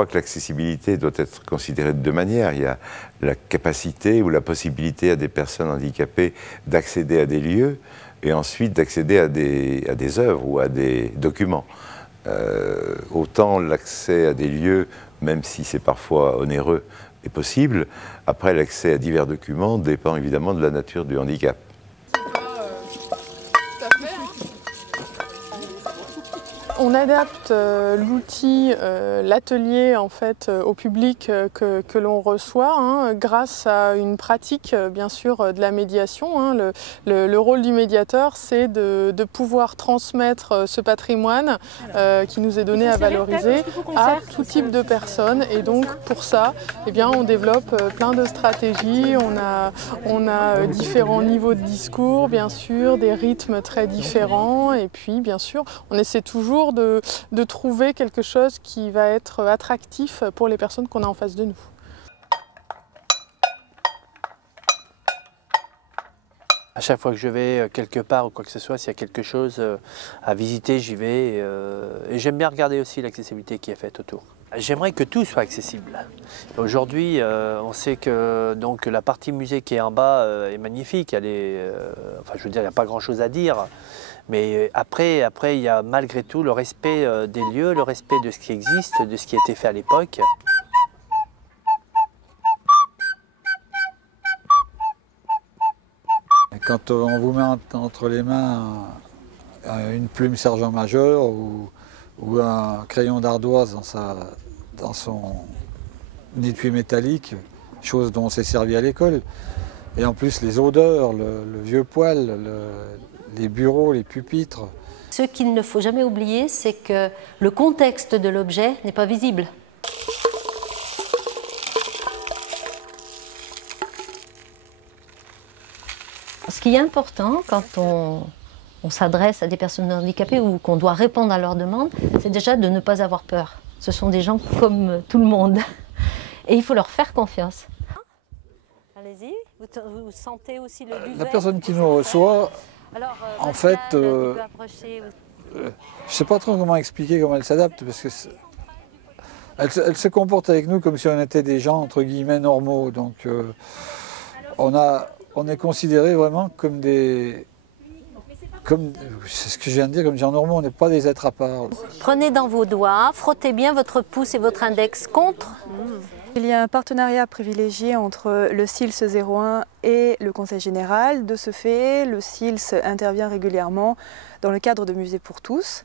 crois que l'accessibilité doit être considérée de deux manières. Il y a la capacité ou la possibilité à des personnes handicapées d'accéder à des lieux et ensuite d'accéder à des œuvres ou à des documents. Autant l'accès à des lieux, même si c'est parfois onéreux, est possible. Après, l'accès à divers documents dépend évidemment de la nature du handicap. On adapte l'outil, l'atelier en fait au public que l'on reçoit hein, grâce à une pratique bien sûr de la médiation. Hein. Le rôle du médiateur, c'est de pouvoir transmettre ce patrimoine qui nous est donné à valoriser à tout type de personnes. Et donc pour ça, eh bien, on développe plein de stratégies. On a différents niveaux de discours, bien sûr, des rythmes très différents. Et puis bien sûr, on essaie toujours de trouver quelque chose qui va être attractif pour les personnes qu'on a en face de nous. À chaque fois que je vais quelque part ou quoi que ce soit, s'il y a quelque chose à visiter, j'y vais. Et j'aime bien regarder aussi l'accessibilité qui est faite autour. J'aimerais que tout soit accessible. Aujourd'hui, on sait que donc, la partie musée qui est en bas est magnifique. Elle est, enfin, je veux dire, il n'y a pas grand-chose à dire. Mais après, il y a malgré tout le respect des lieux, le respect de ce qui existe, de ce qui a été fait à l'époque. Quand on vous met entre les mains une plume sergent-major ou un crayon d'ardoise dans son étui métallique, chose dont on s'est servi à l'école, et en plus les odeurs, le vieux poêle, les bureaux, les pupitres. Ce qu'il ne faut jamais oublier, c'est que le contexte de l'objet n'est pas visible. Ce qui est important quand on s'adresse à des personnes handicapées ou qu'on doit répondre à leurs demandes, c'est déjà de ne pas avoir peur. Ce sont des gens comme tout le monde et il faut leur faire confiance. Allez-y, vous sentez aussi le duvet. La personne qui nous reçoit, alors, en fait, je ne sais pas trop comment expliquer comment elle s'adapte, parce que elle se comporte avec nous comme si on était des gens entre guillemets normaux. Donc on est considérés vraiment comme des... c'est ce que je viens de dire, comme des gens normaux, on n'est pas des êtres à part. Prenez dans vos doigts, frottez bien votre pouce et votre index contre. Il y a un partenariat privilégié entre le SILS 01 et le Conseil général. De ce fait, le SILS intervient régulièrement dans le cadre de Musées pour tous.